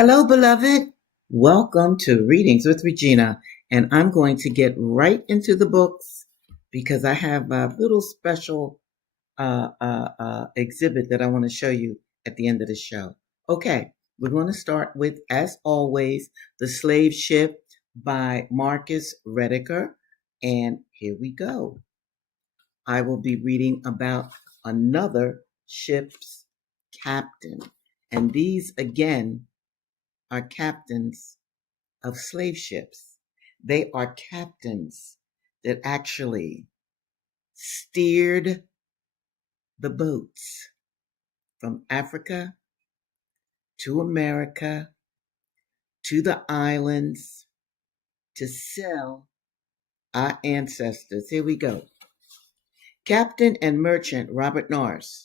Hello, beloved. Welcome to Readings with Regina. And I'm going to get right into the books because I have a little special exhibit that I want to show you at the end of the show. Okay, we're going to start with, as always, The Slave Ship by Marcus Rediker. And here we go. I will be reading about another ship's captain. And these, again, are captains of slave ships. They are captains that actually steered the boats from Africa to America to the islands to sell our ancestors. Here we go. Captain and Merchant Robert Norris.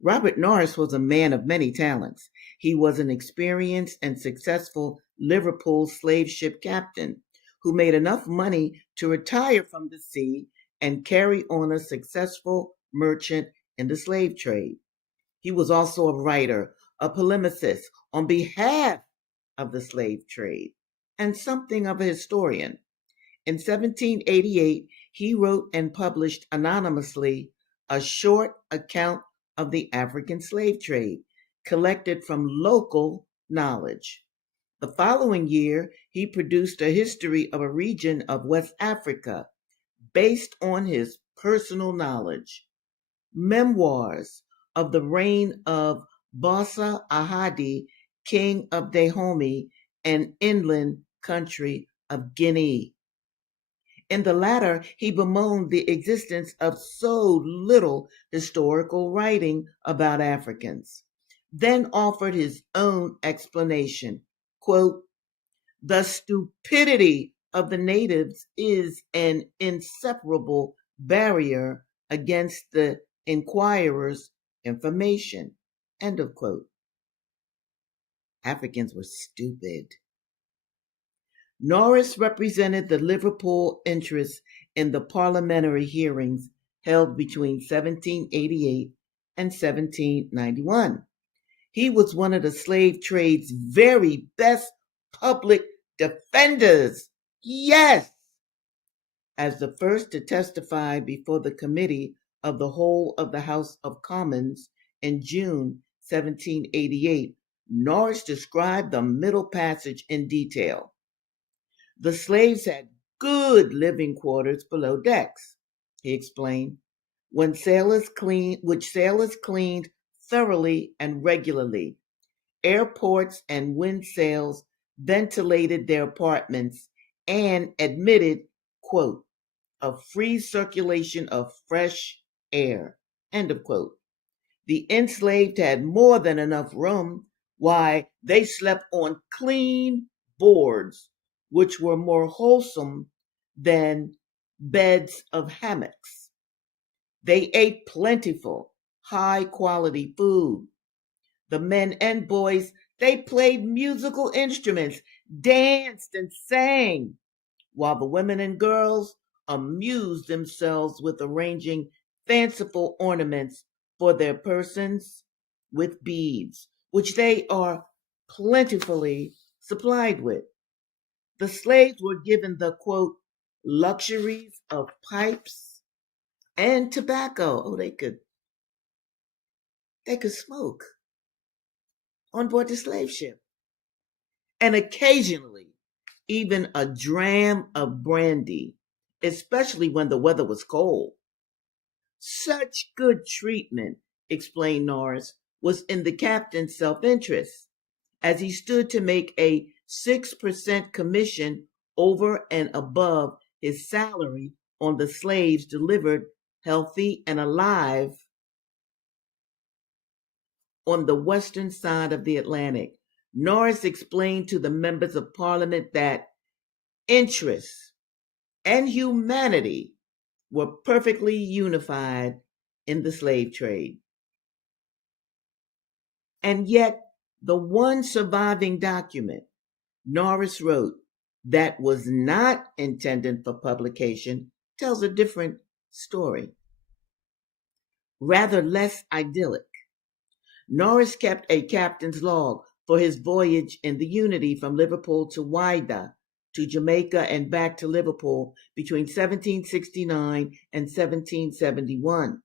Robert Norris was a man of many talents. He was an experienced and successful Liverpool slave ship captain who made enough money to retire from the sea and carry on a successful merchant in the slave trade. He was also a writer, a polemicist on behalf of the slave trade, and something of a historian. In 1788, he wrote and published anonymously a short account of the African slave trade, collected from local knowledge. The following year, he produced a history of a region of West Africa based on his personal knowledge. Memoirs of the reign of Bassa Ahadi, king of Dahomey and inland country of Guinea. In the latter, he bemoaned the existence of so little historical writing about Africans, then offered his own explanation. Quote, the stupidity of the natives is an inseparable barrier against the inquirer's information. End of quote. Africans were stupid. Norris represented the Liverpool interests in the parliamentary hearings held between 1788 and 1791. He was one of the slave trade's very best public defenders. Yes! As the first to testify before the Committee of the Whole of the House of Commons in June 1788, Norris described the Middle Passage in detail. The slaves had good living quarters below decks, he explained, which sailors cleaned thoroughly and regularly. Airports and wind sails ventilated their apartments and admitted, quote, a free circulation of fresh air, end of quote. The enslaved had more than enough room. Why, they slept on clean boards, which were more wholesome than beds of hammocks. They ate plentiful, high quality food. The men and boys, they played musical instruments, danced and sang, while the women and girls amused themselves with arranging fanciful ornaments for their persons with beads, which they are plentifully supplied with. The slaves were given the, quote, luxuries of pipes and tobacco. Oh, they could smoke on board the slave ship. And occasionally even a dram of brandy, especially when the weather was cold. Such good treatment, explained Norris, was in the captain's self-interest, as he stood to make a 6% commission over and above his salary on the slaves delivered healthy and alive on the western side of the Atlantic. Norris explained to the members of Parliament that interest and humanity were perfectly unified in the slave trade. And yet, the one surviving document Norris wrote that was not intended for publication tells a different story, rather less idyllic. Norris kept a captain's log for his voyage in the Unity from Liverpool to Whydah to Jamaica and back to Liverpool between 1769 and 1771.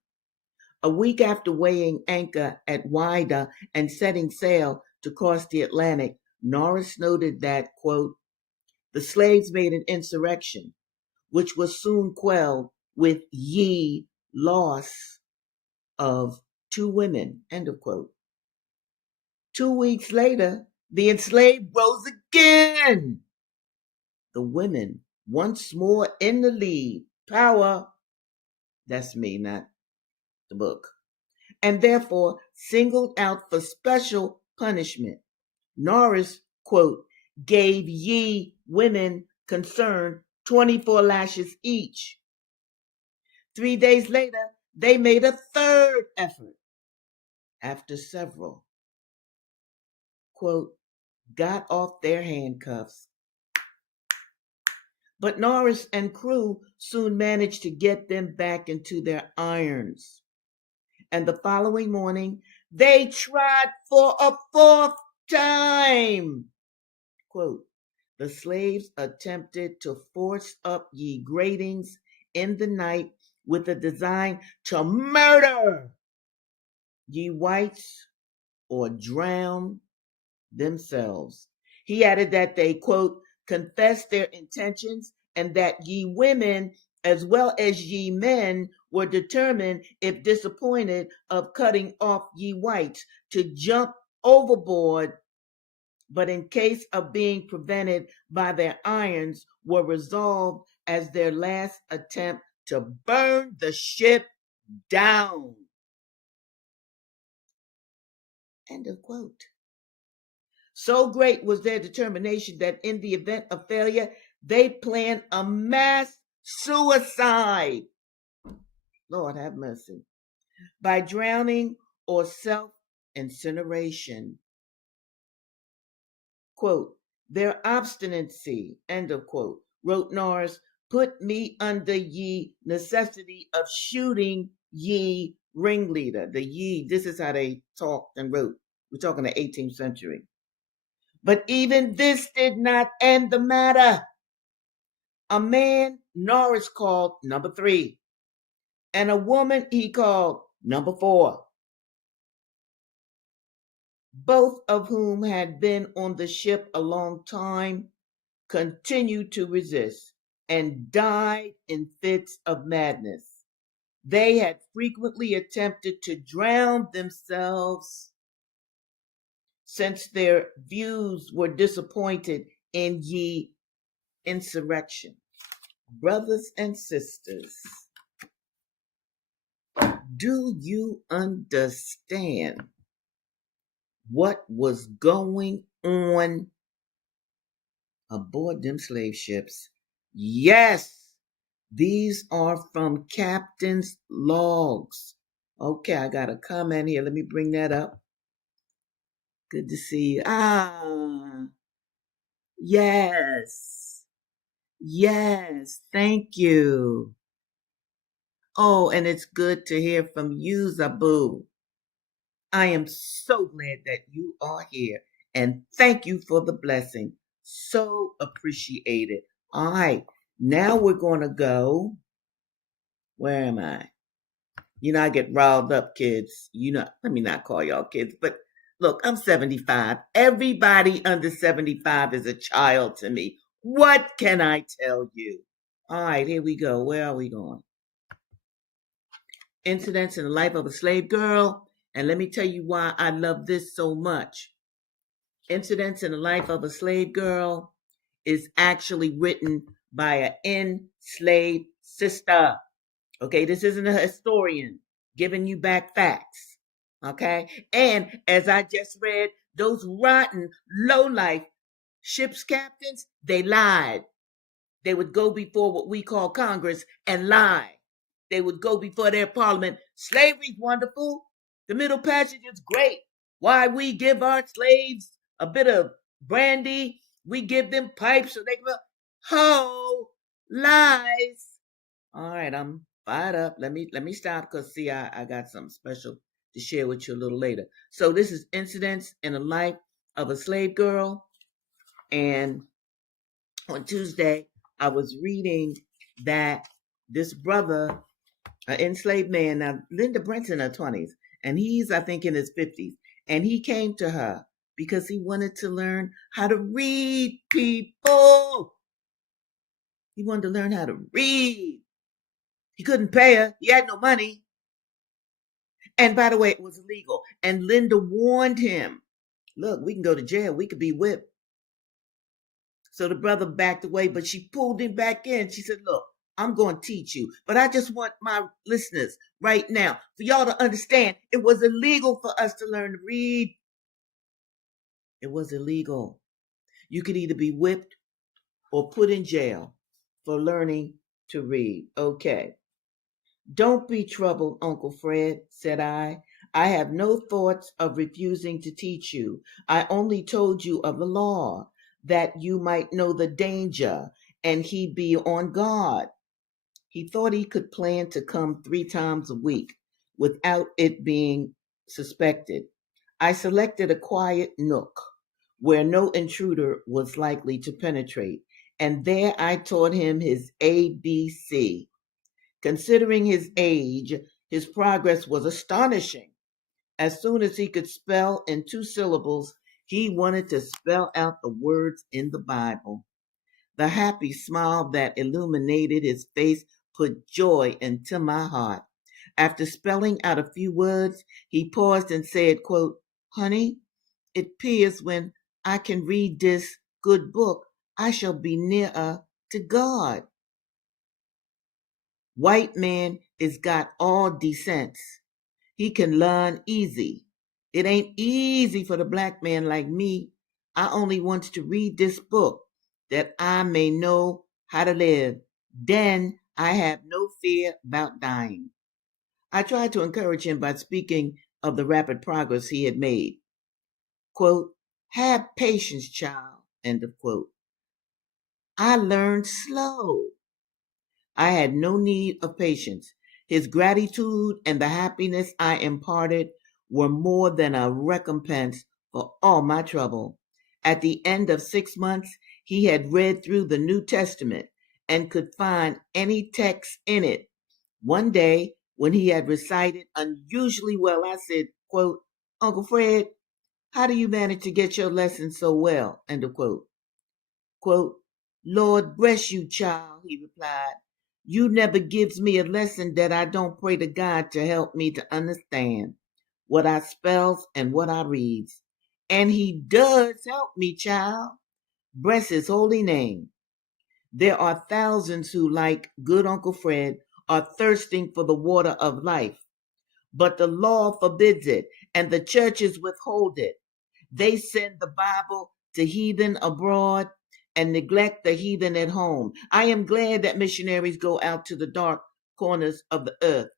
A week after weighing anchor at Whydah and setting sail to cross the Atlantic, Norris noted that, quote, the slaves made an insurrection, which was soon quelled with ye loss of 2 women, end of quote. 2 weeks later, the enslaved rose again. The women once more in the lead. Power, that's me, not the book. And therefore singled out for special punishment. Norris, quote, gave ye women concerned 24 lashes each. 3 days later, they made a third effort. After several, quote, got off their handcuffs. But Norris and crew soon managed to get them back into their irons. And the following morning, they tried for a fourth time. Quote, the slaves attempted to force up ye gratings in the night with a design to murder ye whites or drown themselves. He added that they, quote, confessed their intentions and that ye women as well as ye men were determined, if disappointed of cutting off ye whites, to jump overboard, but in case of being prevented by their irons, were resolved as their last attempt to burn the ship down. End of quote. So great was their determination that in the event of failure, they planned a mass suicide. Lord have mercy. By drowning or self-incineration. Quote, their obstinacy, end of quote, wrote Norris, put me under ye necessity of shooting ye ringleader. The ye, this is how they talked and wrote. We're talking the 18th century. But even this did not end the matter. A man Norris called number 3, and a woman he called number 4, both of whom had been on the ship a long time, continued to resist and died in fits of madness. They had frequently attempted to drown themselves since their views were disappointed in ye insurrection. Brothers and sisters, do you understand what was going on aboard them slave ships? Yes, these are from Captain's logs. Okay, I got a comment here. Let me bring that up. Good to see you. Yes. Yes, thank you. Oh, and it's good to hear from you, Zabu. I am so glad that you are here, and thank you for the blessing. So appreciated. All right, now we're going to go. Where am I? I get riled up, kids. Let me not call y'all kids, but look, I'm 75. Everybody under 75 is a child to me. What can I tell you? All right, here we go. Where are we going? Incidents in the life of a slave girl. And let me tell you why I love this so much. Incidents in the life of a slave girl is actually written by an enslaved sister. Okay, this isn't a historian giving you back facts. Okay, and as I just read, those rotten, low-life ship's captains, they lied. They would go before what we call Congress and lie. They would go before their parliament. Slavery's wonderful. The Middle Passage is great. Why we give our slaves a bit of brandy, we give them pipes so they can. Ho, lies. All right, I'm fired up. Let me stop because see, I got something special to share with you a little later. So this is incidents in the life of a slave girl. And on Tuesday, I was reading that this brother, an enslaved man, now Linda Brent's in her 20s, and he's, I think, in his 50s. And he came to her because he wanted to learn how to read, people. He wanted to learn how to read. He couldn't pay her. He had no money. And by the way, it was illegal. And Linda warned him, look, we can go to jail. We could be whipped. So the brother backed away, but she pulled him back in. She said, look, I'm going to teach you. But I just want my listeners right now for y'all to understand it was illegal for us to learn to read. It was illegal. You could either be whipped or put in jail for learning to read. Okay. Don't be troubled, Uncle Fred, said I. I have no thoughts of refusing to teach you. I only told you of the law, that you might know the danger and he be on guard. He thought he could plan to come 3 times a week without it being suspected. I selected a quiet nook where no intruder was likely to penetrate, and there I taught him his ABC. Considering his age, his progress was astonishing. As soon as he could spell in 2 syllables, he wanted to spell out the words in the Bible. The happy smile that illuminated his face put joy into my heart. After spelling out a few words, he paused and said, quote, honey, it appears when I can read this good book, I shall be nearer to God. White man is got all decents. He can learn easy. It ain't easy for the black man like me. I only wants to read this book that I may know how to live. Then I have no fear about dying. I tried to encourage him by speaking of the rapid progress he had made. Quote, have patience, child. End of quote. I learned slow. I had no need of patience. His gratitude and the happiness I imparted were more than a recompense for all my trouble. At the end of 6 months, he had read through the New Testament and could find any text in it. One day, when he had recited unusually well, I said, quote, Uncle Fred, how do you manage to get your lessons so well? End of quote. Quote, Lord bless you, child, he replied. You never gives me a lesson that I don't pray to God to help me to understand what I spells and what I reads. And he does help me, child. Bless his holy name. There are thousands who, like good Uncle Fred, are thirsting for the water of life. But the law forbids it, and the churches withhold it. They send the Bible to heathen abroad and neglect the heathen at home. I am glad that missionaries go out to the dark corners of the earth,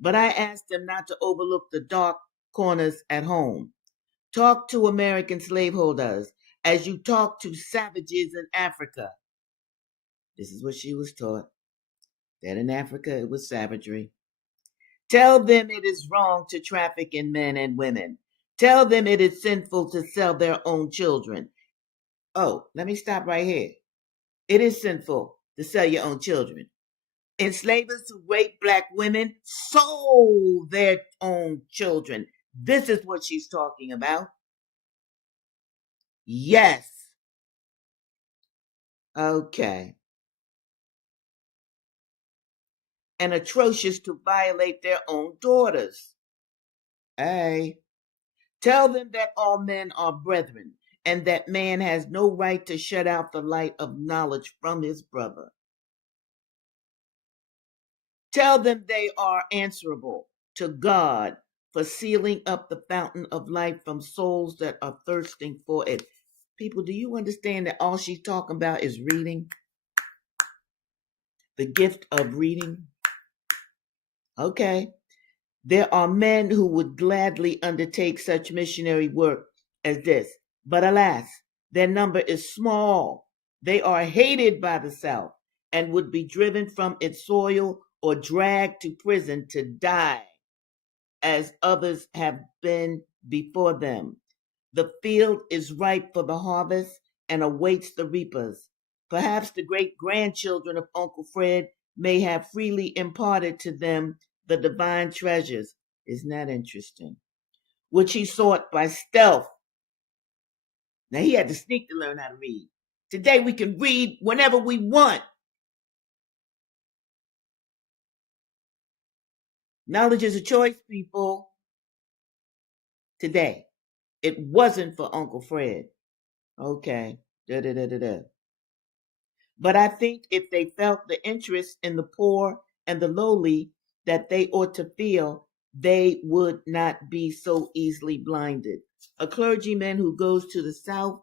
but I ask them not to overlook the dark corners at home. Talk to American slaveholders as you talk to savages in Africa. This is what she was taught, that in Africa it was savagery. Tell them it is wrong to traffic in men and women. Tell them it is sinful to sell their own children. Oh, let me stop right here. It is sinful to sell your own children. Enslavers who raped black women sold their own children. This is what she's talking about. Yes. Okay. And atrocious to violate their own daughters. Hey. Tell them that all men are brethren and that man has no right to shut out the light of knowledge from his brother. Tell them they are answerable to God for sealing up the fountain of life from souls that are thirsting for it. People, do you understand that all she's talking about is reading? The gift of reading? Okay. There are men who would gladly undertake such missionary work as this, but alas, their number is small. They are hated by the South and would be driven from its soil or dragged to prison to die, as others have been before them. The field is ripe for the harvest and awaits the reapers. Perhaps the great grandchildren of Uncle Fred may have freely imparted to them the divine treasures. Isn't that interesting? Which he sought by stealth. Now he had to sneak to learn how to read. Today we can read whenever we want. Knowledge is a choice, people. Today. It wasn't for Uncle Fred. Okay. Da, da, da, da, da. But I think if they felt the interest in the poor and the lowly that they ought to feel, they would not be so easily blinded. A clergyman who goes to the South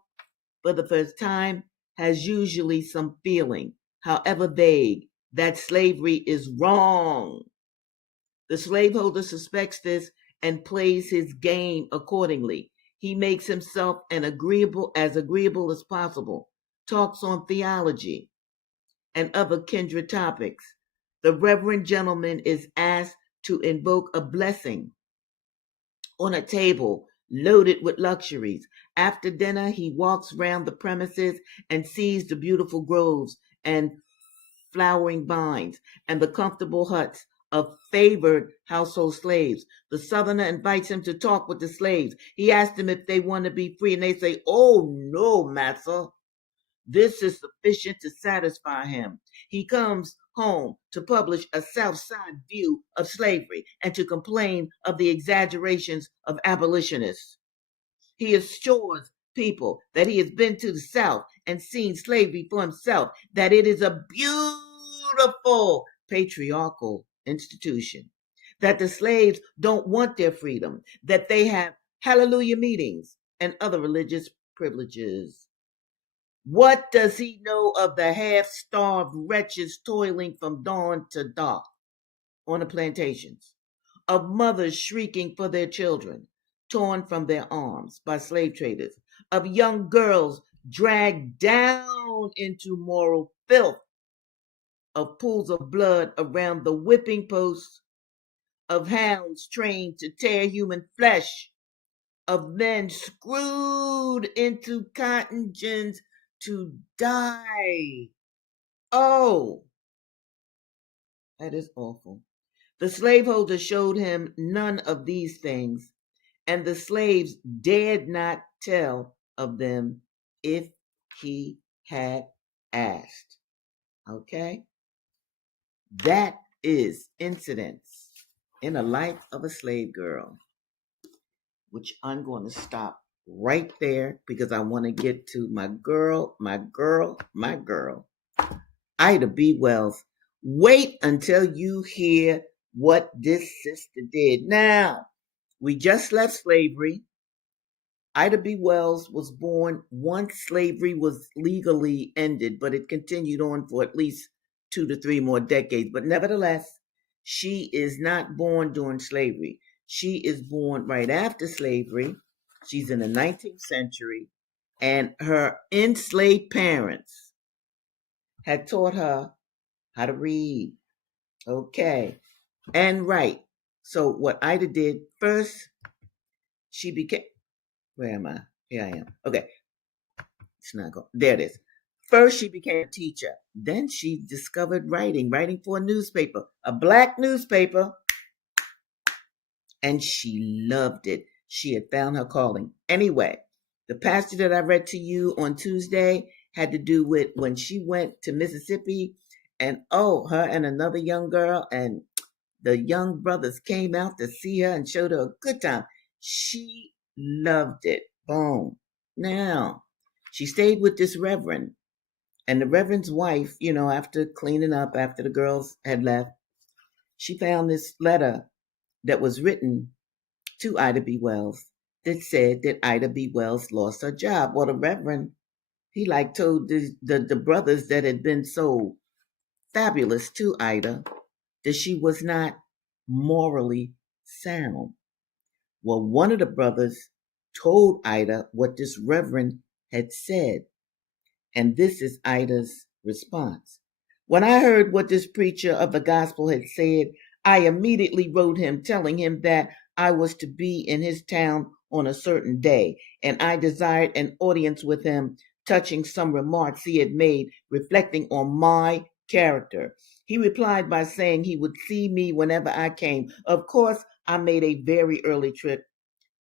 for the first time has usually some feeling, however vague, that slavery is wrong. The slaveholder suspects this and plays his game accordingly. He makes himself agreeable as possible, talks on theology and other kindred topics. The reverend gentleman is asked to invoke a blessing on a table loaded with luxuries. After dinner, he walks round the premises and sees the beautiful groves and flowering vines and the comfortable huts of favored household slaves. The southerner invites him to talk with the slaves. He asks them if they want to be free, and they say, "Oh, no, massa." This is sufficient to satisfy him. He comes home to publish a South Side view of slavery and to complain of the exaggerations of abolitionists. He assures people that he has been to the South and seen slavery for himself, that it is a beautiful patriarchal institution, that the slaves don't want their freedom, that they have hallelujah meetings and other religious privileges. What does he know of the half-starved wretches toiling from dawn to dark on the plantations, of mothers shrieking for their children, torn from their arms by slave traders, of young girls dragged down into moral filth, of pools of blood around the whipping posts, of hounds trained to tear human flesh, of men screwed into cotton gins to die. Oh, that is awful. The slaveholder showed him none of these things, and the slaves dared not tell of them if he had asked. Okay? That is incidents in the life of a slave girl, which I'm going to stop right there because I want to get to my girl, my girl, my girl, Ida B. Wells. Wait until you hear what this sister did. Now, we just left slavery. Ida B. Wells was born once slavery was legally ended, but it continued on for at least 2 to 3 more decades. But nevertheless, she is not born during slavery. She is born right after slavery. She's in the 19th century, and her enslaved parents had taught her how to read, okay, and write. So what Ida did first, she became, where am I? Here I am. Okay, it's not going. There it is. First, she became a teacher. Then she discovered writing for a newspaper, a black newspaper, and she loved it. She had found her calling. Anyway, the passage that I read to you on Tuesday had to do with when she went to Mississippi, and oh, her and another young girl, and the young brothers came out to see her and showed her a good time. She loved it. Boom. Now, she stayed with this reverend, and the reverend's wife, after cleaning up after the girls had left, she found this letter that was written to Ida B. Wells that said that Ida B. Wells lost her job. Well, the reverend, he told the brothers that had been so fabulous to Ida that she was not morally sound. Well, one of the brothers told Ida what this reverend had said, and this is Ida's response. When I heard what this preacher of the gospel had said, I immediately wrote him telling him that I was to be in his town on a certain day, and I desired an audience with him touching some remarks he had made reflecting on my character. He replied by saying he would see me whenever I came. Of course, I made a very early trip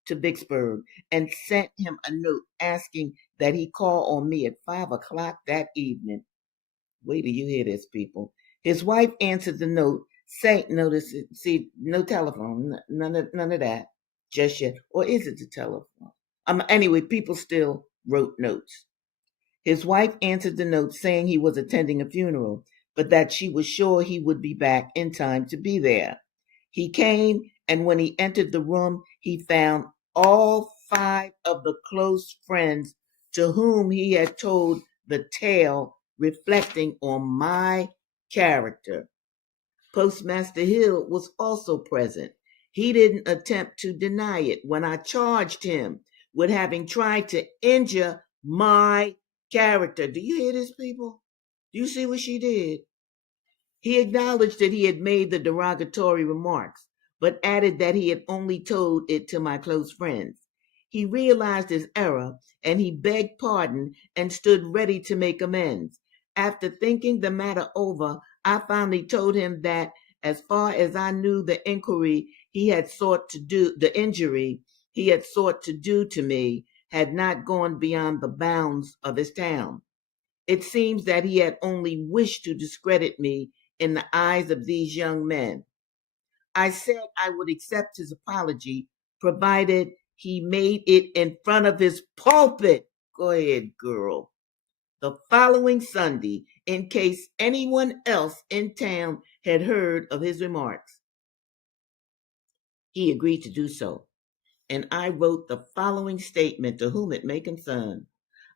to Vicksburg and sent him a note asking that he call on me at 5 o'clock that evening. Wait till you hear this, people. His wife answered the note, say, notice, see, no telephone, none of that, just yet. Or is it the telephone? Anyway, people still wrote notes. His wife answered the note saying he was attending a funeral, but that she was sure he would be back in time to be there. He came, and when he entered the room, he found all five of the close friends to whom he had told the tale reflecting on my character. Postmaster Hill was also present. He didn't attempt to deny it when I charged him with having tried to injure my character. Do you hear this, people? Do you see what she did? He acknowledged that he had made the derogatory remarks, but added that he had only told it to my close friends. He realized his error, and he begged pardon and stood ready to make amends. After thinking the matter over, I finally told him that as far as I knew, the injury he had sought to do to me had not gone beyond the bounds of his town. It seems that he had only wished to discredit me in the eyes of these young men. I said I would accept his apology provided he made it in front of his pulpit. Go ahead, girl. The following Sunday, in case anyone else in town had heard of his remarks. He agreed to do so, and I wrote the following statement to whom it may concern.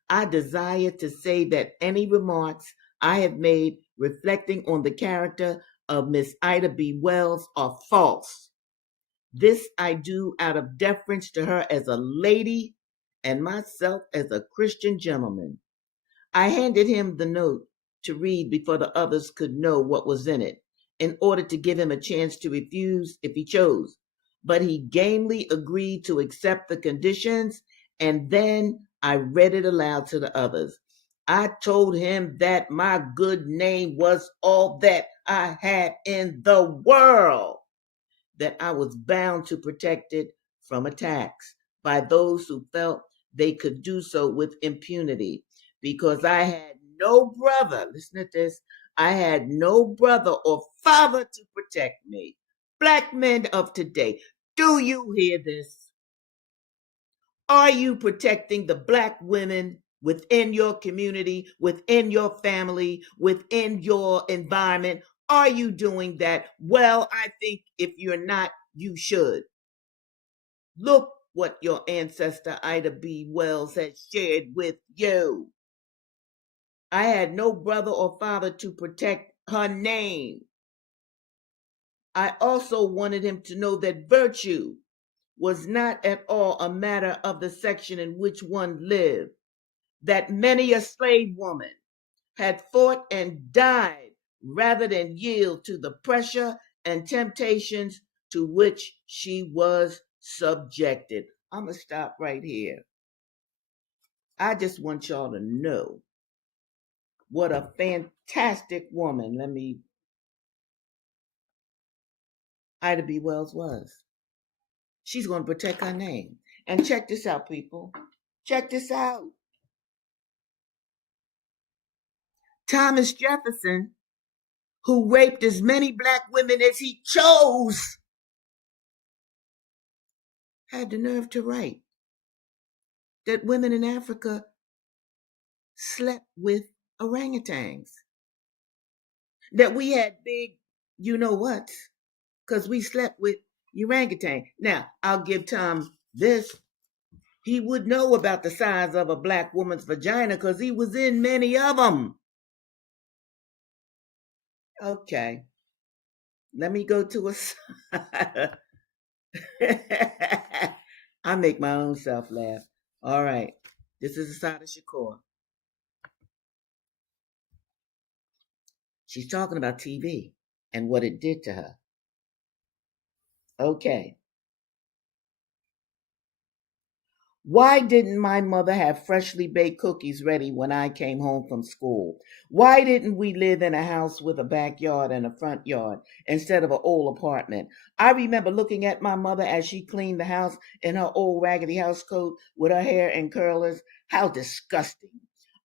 I desire to say that any remarks I have made reflecting on the character of Miss Ida B. Wells are false. This I do out of deference to her as a lady and myself as a Christian gentleman. I handed him the note to read before the others could know what was in it, in order to give him a chance to refuse if he chose. But he gamely agreed to accept the conditions, and then I read it aloud to the others. I told him that my good name was all that I had in the world, that I was bound to protect it from attacks by those who felt they could do so with impunity, because I had no brother, listen to this, I had no brother or father to protect me. Black men of today, do you hear this? Are you protecting the black women within your community, within your family, within your environment? Are you doing that? Well, I think if you're not, you should. Look what your ancestor Ida B. Wells has shared with you. I had no brother or father to protect her name. I also wanted him to know that virtue was not at all a matter of the section in which one lived, that many a slave woman had fought and died rather than yield to the pressure and temptations to which she was subjected. I'm going to stop right here. I just want y'all to know what a fantastic woman, Ida B. Wells was. She's going to protect her name. And check this out, people. Check this out. Thomas Jefferson, who raped as many black women as he chose, had the nerve to write that women in Africa slept with orangutans. That we had big, you know what, because we slept with orangutan. Now, I'll give Tom this. He would know about the size of a black woman's vagina because he was in many of them. Okay, let me go to a. I make my own self laugh. All right, this is Assata Shakur. She's talking about TV and what it did to her. Okay. Why didn't my mother have freshly baked cookies ready when I came home from school? Why didn't we live in a house with a backyard and a front yard instead of an old apartment? I remember looking at my mother as she cleaned the house in her old raggedy house coat with her hair in curlers. How disgusting,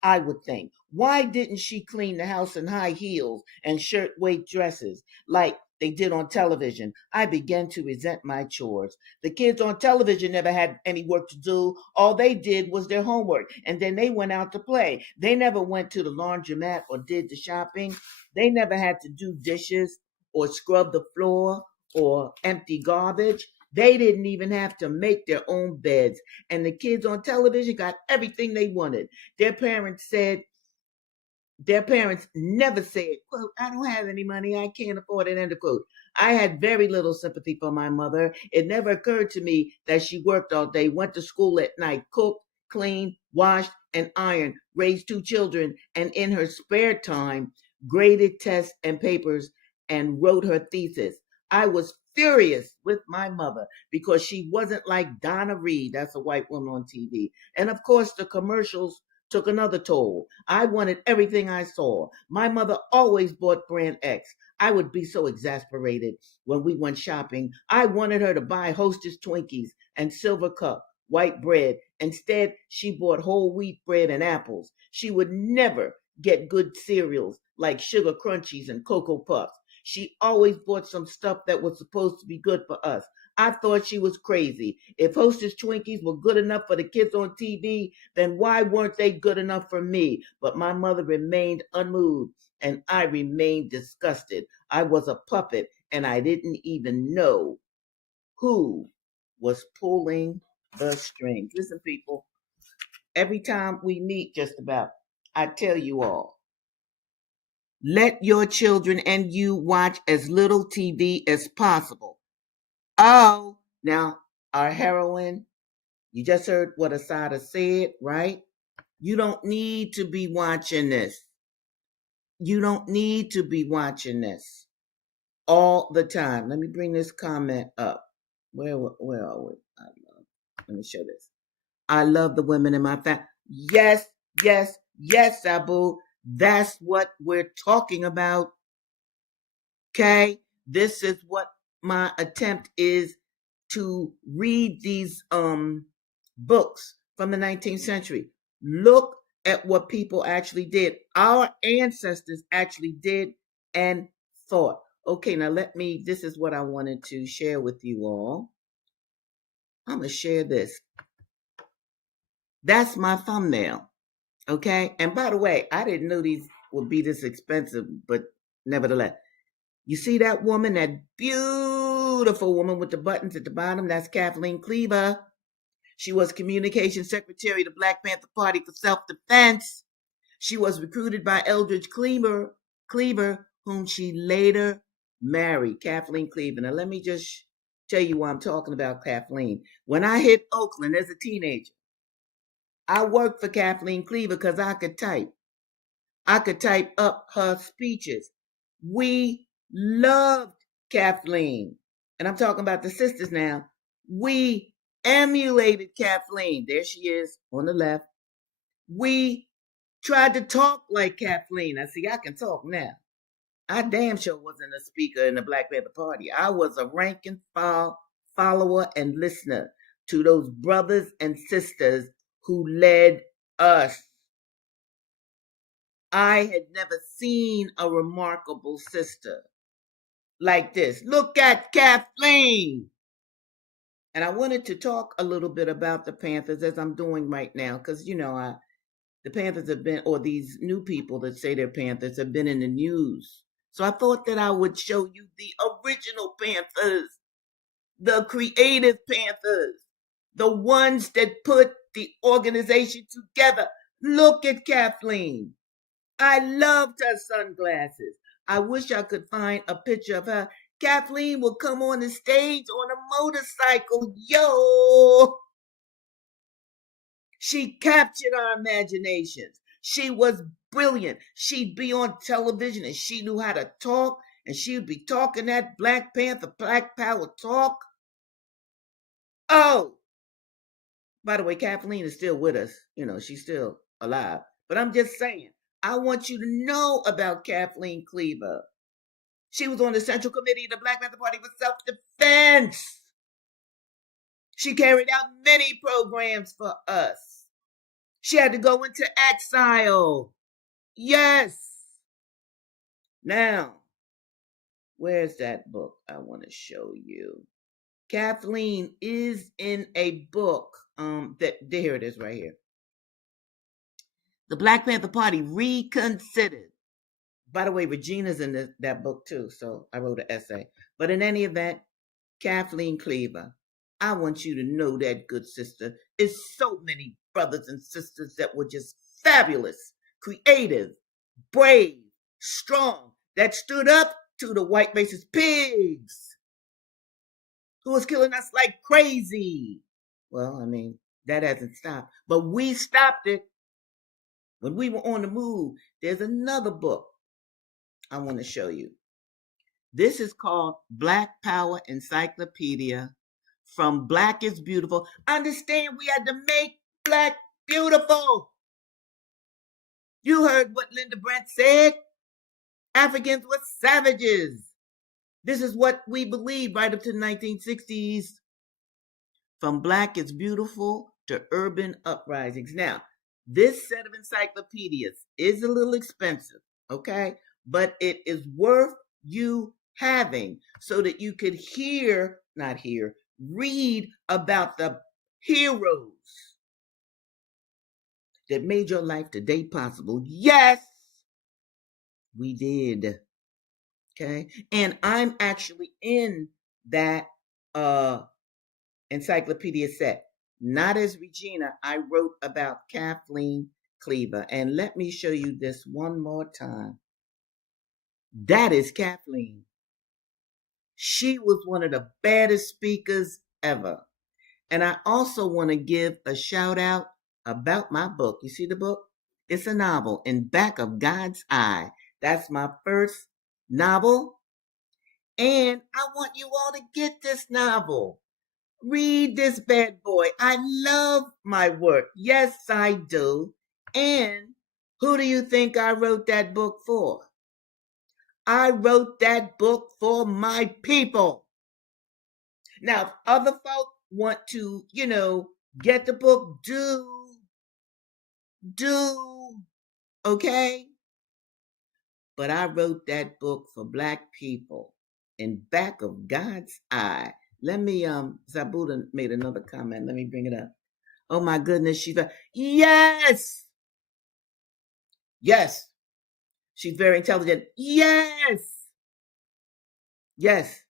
I would think. Why didn't she clean the house in high heels and shirt-waist dresses like they did on television? I began to resent my chores. The kids on television never had any work to do. All they did was their homework, and then they went out to play. They never went to the laundromat or did the shopping. They never had to do dishes or scrub the floor or empty garbage. They didn't even have to make their own beds. And the kids on television got everything they wanted. Their parents said, their parents never said, quote, I don't have any money, I can't afford it, end of quote. I had very little sympathy for my mother. It never occurred to me that she worked all day, went to school at night, cooked, cleaned, washed, and ironed, raised two children, and in her spare time, graded tests and papers and wrote her thesis. I was furious with my mother because she wasn't like Donna Reed, that's a white woman on TV. And of course, the commercials took another toll. I wanted everything I saw. My mother always bought brand X. I would be so exasperated when we went shopping. I wanted her to buy Hostess Twinkies and Silver Cup white bread. Instead, she bought whole wheat bread and apples. She would never get good cereals like Sugar Crunchies and Cocoa Puffs. She always bought some stuff that was supposed to be good for us. I thought she was crazy. If Hostess Twinkies were good enough for the kids on TV, then why weren't they good enough for me? But my mother remained unmoved, and I remained disgusted. I was a puppet, and I didn't even know who was pulling the strings. Listen, people, every time we meet, just about, I tell you all, let your children and you watch as little TV as possible. Oh, now our heroine, you just heard what Assata said, right? You don't need to be watching this. You don't need to be watching this all the time. Let me bring this comment up. Where are we? Let me show this. I love the women in my family. Yes, yes, yes, Abu. That's what we're talking about. Okay? This is what my attempt is to read these books from the 19th century. Look at what people actually did. Our ancestors actually did and thought. Okay, now this is what I wanted to share with you all. I'm going to share this. That's my thumbnail. Okay? And by the way, I didn't know these would be this expensive, but nevertheless, you see that woman, that beautiful woman with the buttons at the bottom? That's Kathleen Cleaver. She was communications secretary of the Black Panther Party for self-defense. She was recruited by Eldridge Cleaver, whom she later married, Kathleen Cleaver. Now, let me just tell you why I'm talking about Kathleen. When I hit Oakland as a teenager, I worked for Kathleen Cleaver because I could type. I could type up her speeches. We loved Kathleen. And I'm talking about the sisters now. We emulated Kathleen. There she is on the left. We tried to talk like Kathleen. I see, I can talk now. I damn sure wasn't a speaker in the Black Panther Party. I was a rank and file follower and listener to those brothers and sisters who led us. I had never seen a remarkable sister like this. Look at Kathleen. And I wanted to talk a little bit about the Panthers as I'm doing right now, because the Panthers have been, or these new people that say they're Panthers have been in the news. So I thought that I would show you the original Panthers, the creative Panthers, the ones that put the organization together. Look at Kathleen. I loved her sunglasses. I wish I could find a picture of her. Kathleen will come on the stage on a motorcycle. Yo! She captured our imaginations. She was brilliant. She'd be on television and she knew how to talk, and she would be talking that Black Panther, Black Power talk. Oh, By the way, Kathleen is still with us. She's still alive. But I'm just saying, I want you to know about Kathleen Cleaver. She was on the Central Committee of the Black Panther Party for Self-Defense. She carried out many programs for us. She had to go into exile. Yes. Now, where's that book I want to show you? Kathleen is in a book here it is right here. The Black Panther Party Reconsidered. By the way, Regina's in that book too, so I wrote an essay. But in any event, Kathleen Cleaver, I want you to know that, good sister, is so many brothers and sisters that were just fabulous, creative, brave, strong, that stood up to the white racist pigs who was killing us like crazy. Well, I mean, that hasn't stopped, but we stopped it when we were on the move. There's another book I want to show you. This is called Black Power Encyclopedia, From Black is Beautiful. Understand, we had to make Black beautiful. You heard what Linda Brent said. Africans were savages. This is what we believed right up to the 1960s. From Black is Beautiful to Urban Uprisings. Now, this set of encyclopedias is a little expensive, okay? But it is worth you having so that you could read about the heroes that made your life today possible. Yes, we did. Okay. And I'm actually in that encyclopedia set. Not as Regina. I wrote about Kathleen Cleaver. And let me show you this one more time. That is Kathleen. She was one of the baddest speakers ever. And I also want to give a shout out about my book. You see the book? It's a novel, In Back of God's Eye. That's my first novel. And I want you all to get this novel. Read this bad boy. I love my work. Yes, I do. And who do you think I wrote that book for? I wrote that book for my people. Now, if other folk want to, get the book, do, okay? But I wrote that book for Black people, In Back of God's Eye. Let me, Zabuda made another comment. Let me bring it up. Oh my goodness, she's like, yes, yes. She's very intelligent. Yes, yes.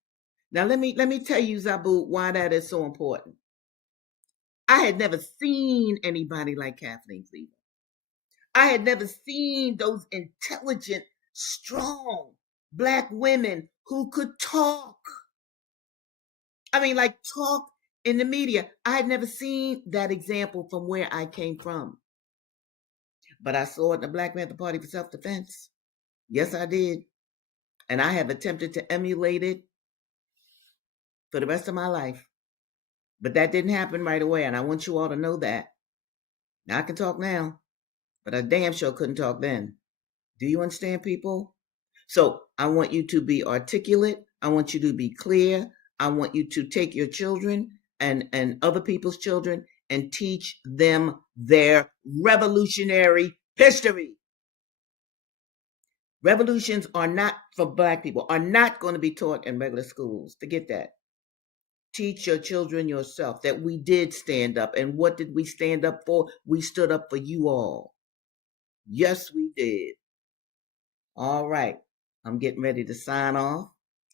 Now let me tell you, Zabu, why that is so important. I had never seen anybody like Kathleen Cleaver. I had never seen those intelligent, strong Black women who could talk. I mean, like talk in the media. I had never seen that example from where I came from. But I saw it in the Black Panther Party for Self-Defense. Yes, I did. And I have attempted to emulate it for the rest of my life. But that didn't happen right away. And I want you all to know that. Now I can talk now, but I damn sure couldn't talk then. Do you understand, people? So I want you to be articulate. I want you to be clear. I want you to take your children and other people's children and teach them their revolutionary history. Revolutions are not for Black people, are not going to be taught in regular schools. Forget that. Teach your children yourself that we did stand up. And what did we stand up for? We stood up for you all. Yes, we did. All right. I'm getting ready to sign off.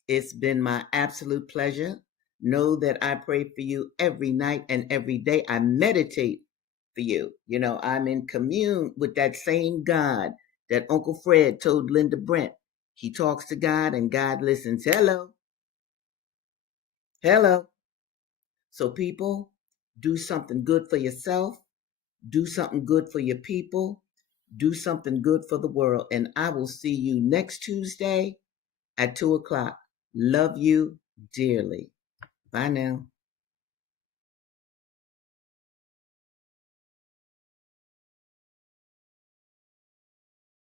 It's been my absolute pleasure. Know that I pray for you every night and every day. I meditate for you. I'm in commune with that same God that Uncle Fred told Linda Brent. He talks to God and God listens. Hello. Hello. So, people, do something good for yourself. Do something good for your people. Do something good for the world. And I will see you next Tuesday at 2:00. Love you dearly. Bye now.